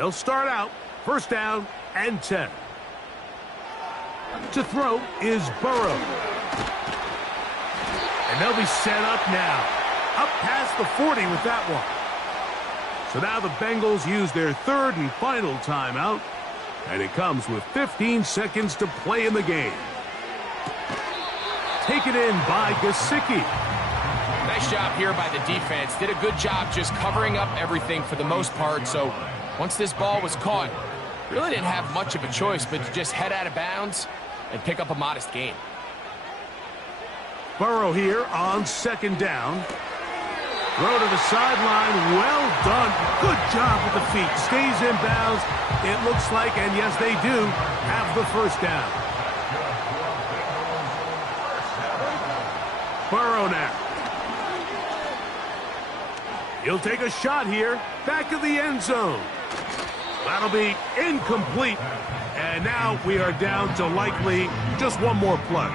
They'll start out first down and 10. To throw is Burrow. And they'll be set up now. Up past the 40 with that one. So now the Bengals use their third and final timeout. And it comes with 15 seconds to play in the game. Taken in by Gesicki. Nice job here by the defense. Did a good job just covering up everything for the most part. So once this ball was caught, really didn't have much of a choice but to just head out of bounds and pick up a modest gain. Burrow here on second down. Throw to the sideline. Well done. Good job with the feet. Stays in bounds. It looks like, and yes, they do, have the first down. Burrow now. He'll take a shot here. Back of the end zone. That'll be incomplete. And now we are down to likely just one more play.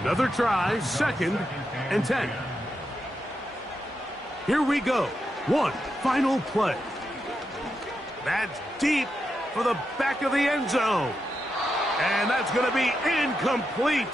Another try, second and 10. Here we go. One final play. That's deep for the back of the end zone. And that's going to be incomplete.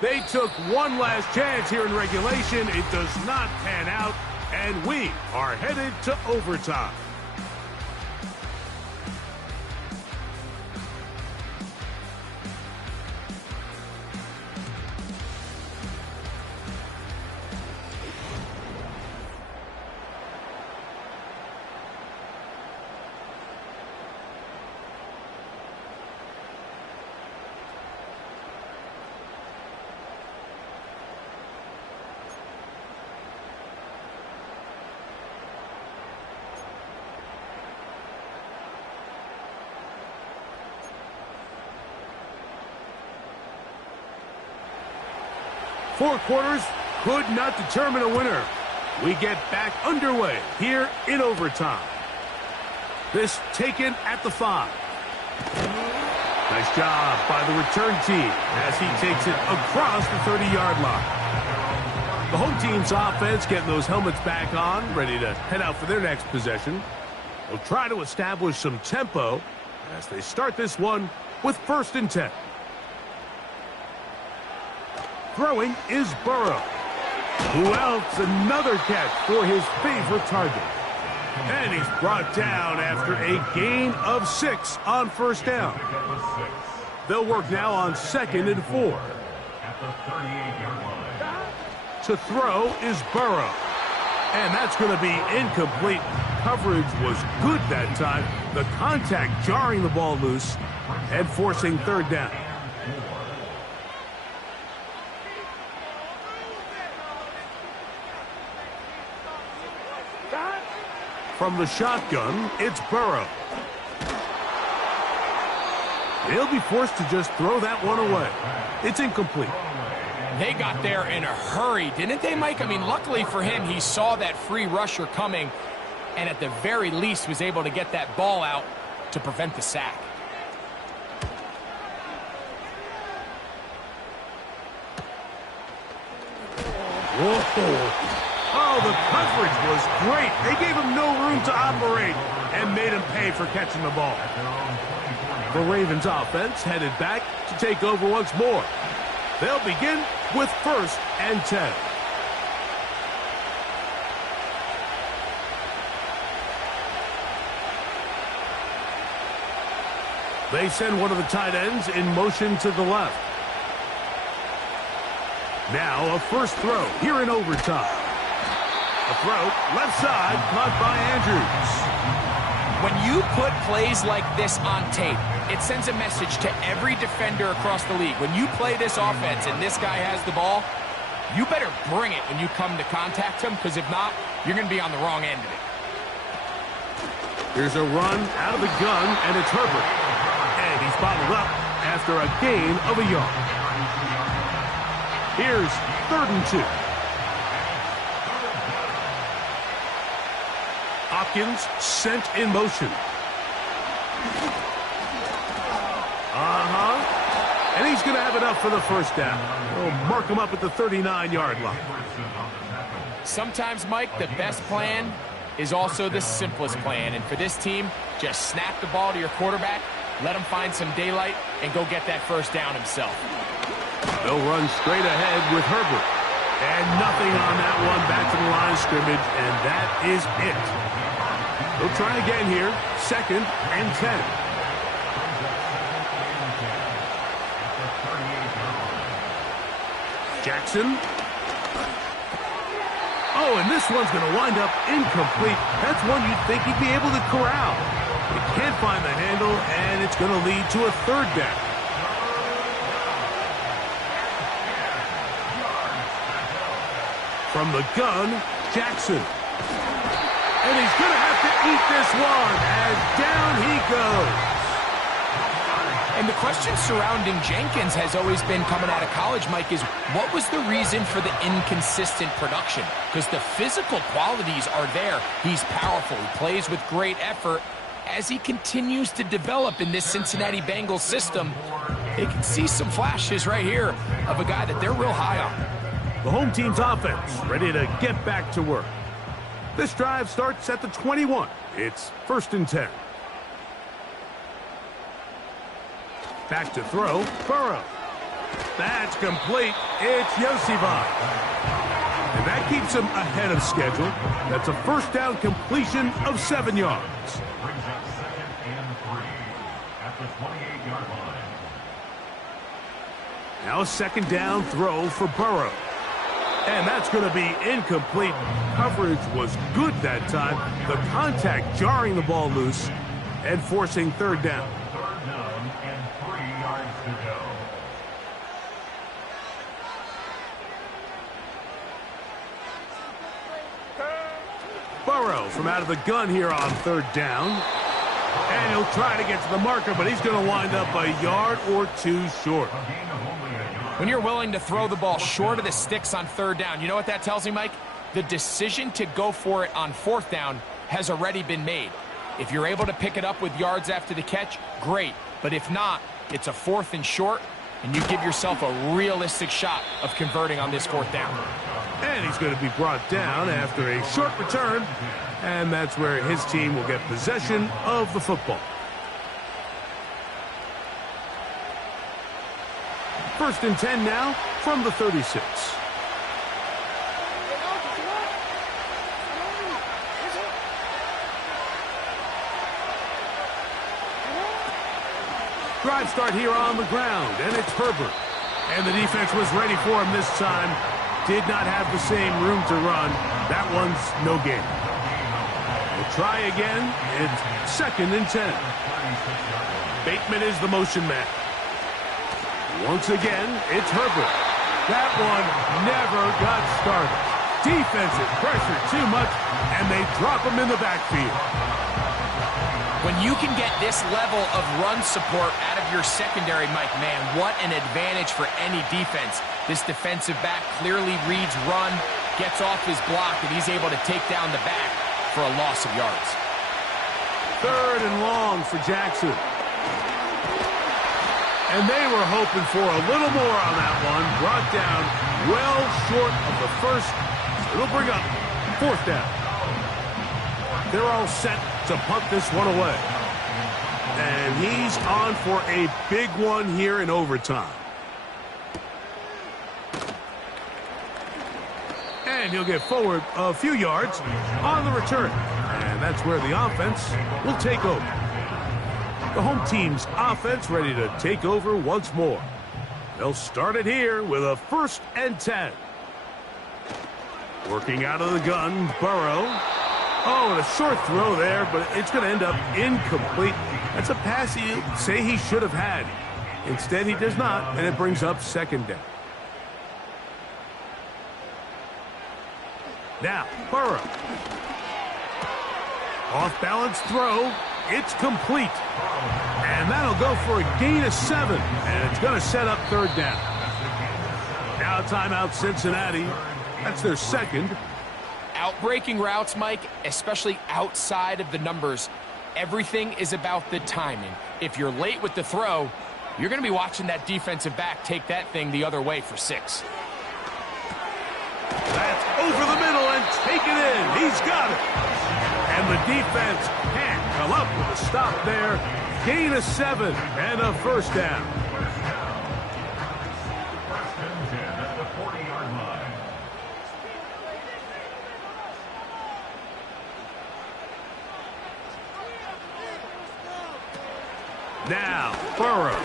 They took one last chance here in regulation. It does not pan out. And we are headed to overtime. Four quarters could not determine a winner. We get back underway here in overtime. This taken at the 5. Nice job by the return team as he takes it across the 30-yard line. The home team's offense getting those helmets back on, ready to head out for their next possession. They'll try to establish some tempo as they start this one with first and 10. Throwing is Burrow. Who else? Another catch for his favorite target. And he's brought down after a gain of 6 on first down. They'll work now on second and 4. To throw is Burrow. And that's going to be incomplete. Coverage was good that time. The contact jarring the ball loose and forcing third down. From the shotgun, it's Burrow. He'll be forced to just throw that one away. It's incomplete. They got there in a hurry, didn't they, Mike? I mean, luckily for him, he saw that free rusher coming and at the very least was able to get that ball out to prevent the sack. Whoa. Oh, the coverage was great. They gave him no room to operate and made him pay for catching the ball. The Ravens offense headed back to take over once more. They'll begin with first and 10. They send one of the tight ends in motion to the left. Now a first throw here in overtime. A throw, left side, caught by Andrews. When you put plays like this on tape, it sends a message to every defender across the league. When you play this offense and this guy has the ball, you better bring it when you come to contact him, because if not, you're going to be on the wrong end of it. Here's a run out of the gun, and it's Herbert. And he's bottled up after a gain of a yard. Here's third and 2. Hopkins sent in motion. And he's going to have enough for the first down. We'll mark him up at the 39-yard line. Sometimes, Mike, the best plan is also the simplest plan. And for this team, just snap the ball to your quarterback, let him find some daylight, and go get that first down himself. They'll run straight ahead with Herbert. And nothing on that one back to the line of scrimmage, and that is it. They'll try again here, 2nd and 10. Jackson. Oh, and this one's going to wind up incomplete. That's one you'd think he'd be able to corral. He can't find the handle, and it's going to lead to a 3rd down. From the gun, Jackson. And he's going to have to eat this one, as down he goes. And the question surrounding Jenkins has always been, coming out of college, Mike, is what was the reason for the inconsistent production? Because the physical qualities are there. He's powerful. He plays with great effort. As he continues to develop in this Cincinnati Bengals system, they can see some flashes right here of a guy that they're real high on. The home team's offense ready to get back to work. This drive starts at the 21. It's 1st and 10. Back to throw, Burrow. That's complete. It's Yosivon. And that keeps him ahead of schedule. That's a 1st down completion of 7 yards. Brings up 2nd and 3 at the 28-yard line. Now a 2nd down throw for Burrow. And that's going to be incomplete. Coverage was good that time. The contact jarring the ball loose and forcing 3rd down. 3rd down and 3 yards to go. Burrow from out of the gun here on 3rd down. And he'll try to get to the marker, but he's going to wind up a yard or 2 short. When you're willing to throw the ball short of the sticks on 3rd down, you know what that tells me, Mike? The decision to go for it on 4th down has already been made. If you're able to pick it up with yards after the catch, great. But if not, it's a 4th and short, and you give yourself a realistic shot of converting on this 4th down. And he's going to be brought down after a short return, and that's where his team will get possession of the football. 1st and 10 now from the 36. Drive start here on the ground, and it's Herbert. And the defense was ready for him this time. Did not have the same room to run. That one's no gain. We'll try again. It's 2nd and 10. Bateman is the motion man. Once again, it's Herbert. That one never got started. Defensive pressure too much, and they drop him in the backfield. When you can get this level of run support out of your secondary, Mike, man, what an advantage for any defense. This defensive back clearly reads run, gets off his block, and he's able to take down the back for a loss of yards. 3rd and long for Jackson. And they were hoping for a little more on that one. Brought down well short of the 1st. It'll bring up 4th down. They're all set to punt this one away. And he's on for a big one here in overtime. And he'll get forward a few yards on the return. And that's where the offense will take over. The home team's offense ready to take over once more. They'll start it here with a 1st and 10. Working out of the gun, Burrow. Oh, and a short throw there, but it's going to end up incomplete. That's a pass you say he should have had. Instead, he does not, and it brings up 2nd down. Now, Burrow. Off-balance throw. It's complete. And that'll go for a gain of 7. And it's going to set up 3rd down. Now timeout Cincinnati. That's their 2nd. Outbreaking routes, Mike, especially outside of the numbers, everything is about the timing. If you're late with the throw, you're going to be watching that defensive back take that thing the other way for 6. That's over the middle and take it in. He's got it. And the defense can't come up with a stop there. Gain of 7 and a first down. First and 10 at the 40-yard line. Now, Burrow.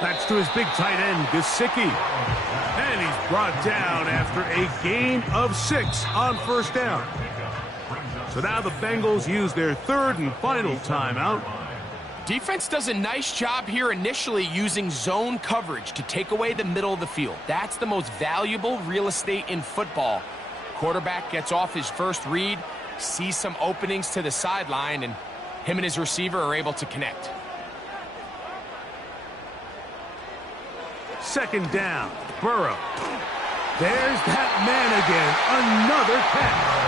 That's to his big tight end, Gesicki. And he's brought down after a gain of 6 on first down. So now the Bengals use their third and final timeout. Defense does a nice job here initially using zone coverage to take away the middle of the field. That's the most valuable real estate in football. Quarterback gets off his first read, sees some openings to the sideline, and him and his receiver are able to connect. Second down, Burrow. There's that man again, another catch.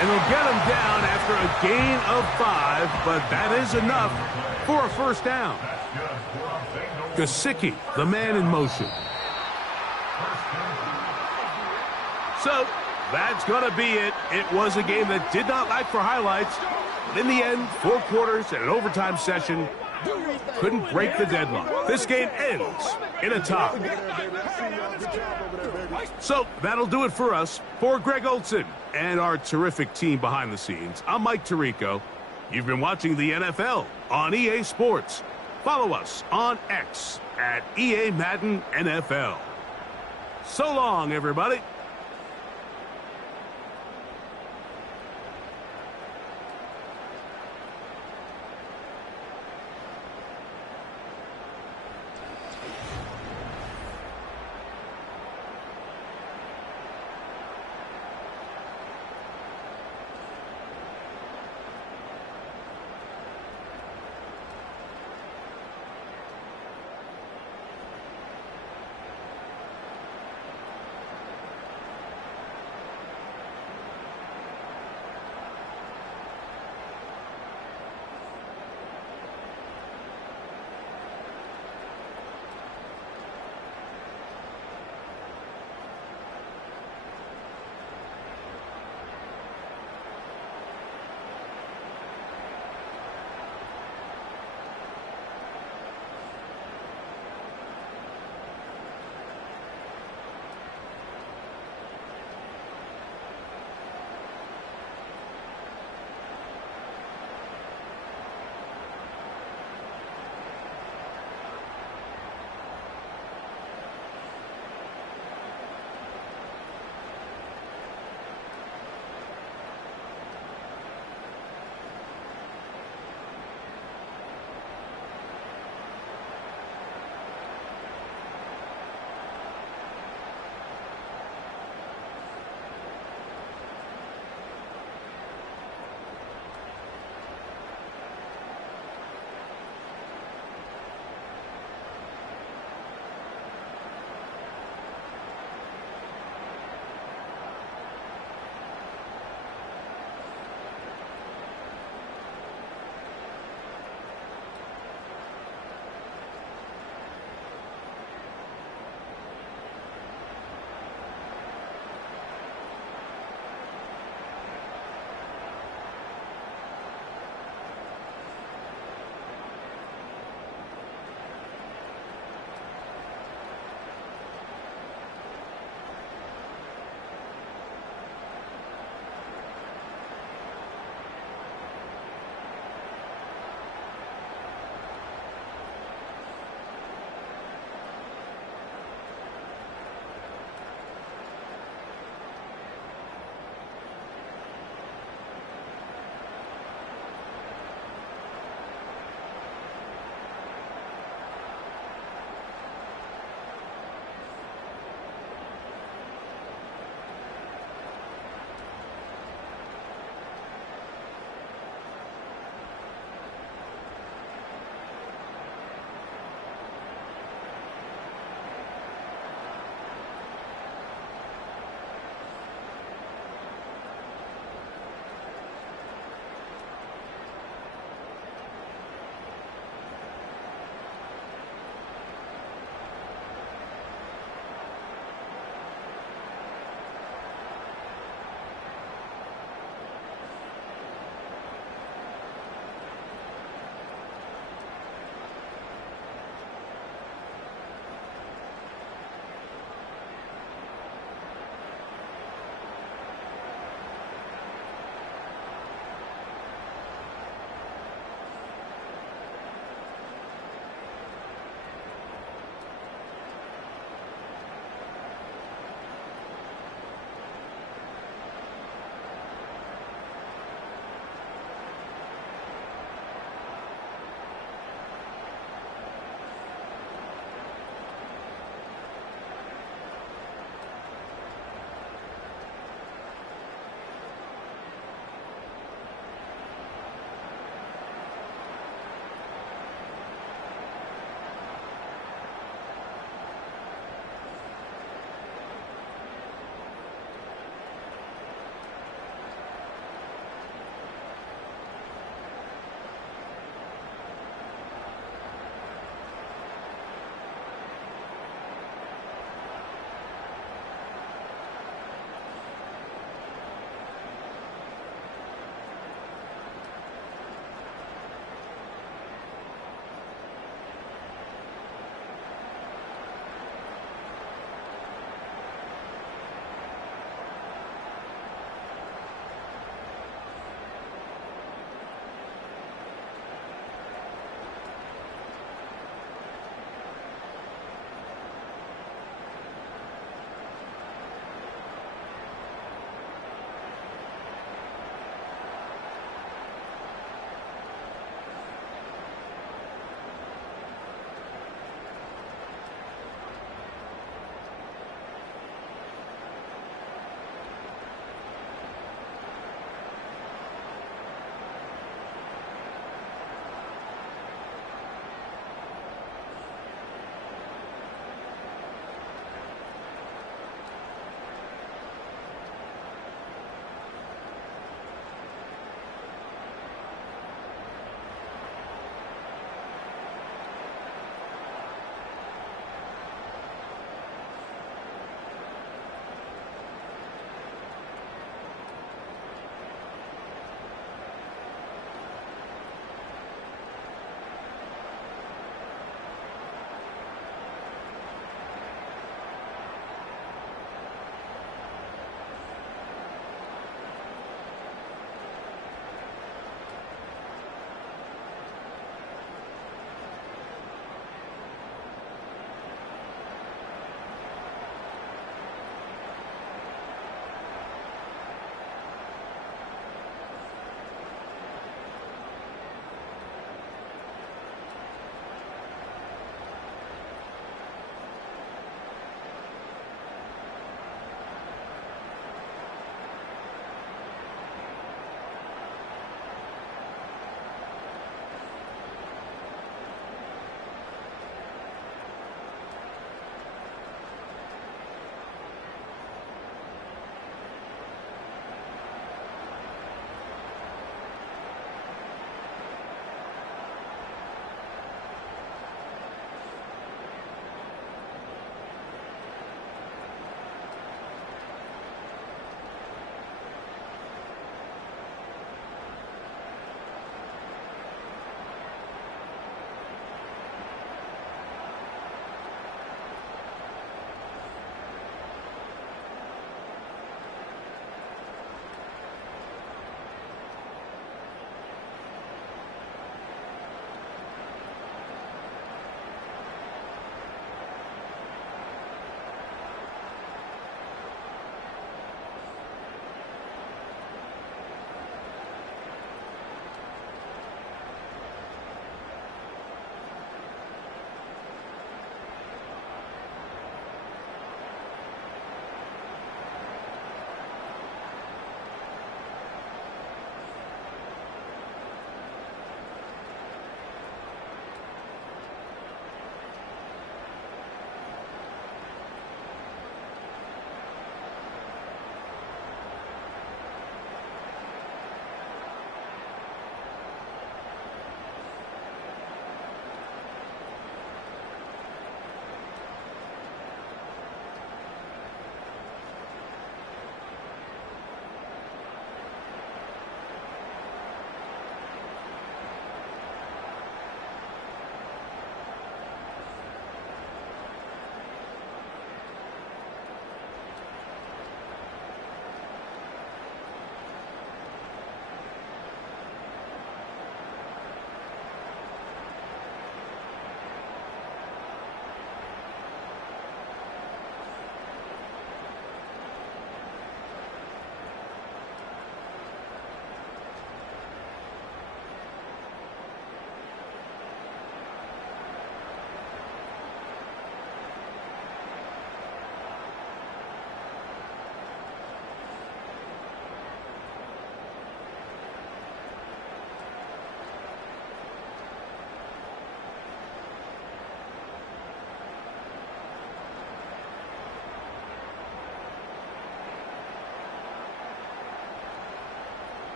And they'll get him down after a gain of 5, but that is enough for a first down. Gesicki, the man in motion. So, that's going to be it. It was a game that did not lack for highlights. But in the end, 4 quarters and an overtime session couldn't break the deadlock. This game ends in a tie. So that'll do it for us. For Greg Olson and our terrific team behind the scenes, I'm Mike Tirico. You've been watching the NFL on EA Sports. Follow us on X at EA Madden NFL. So long, everybody.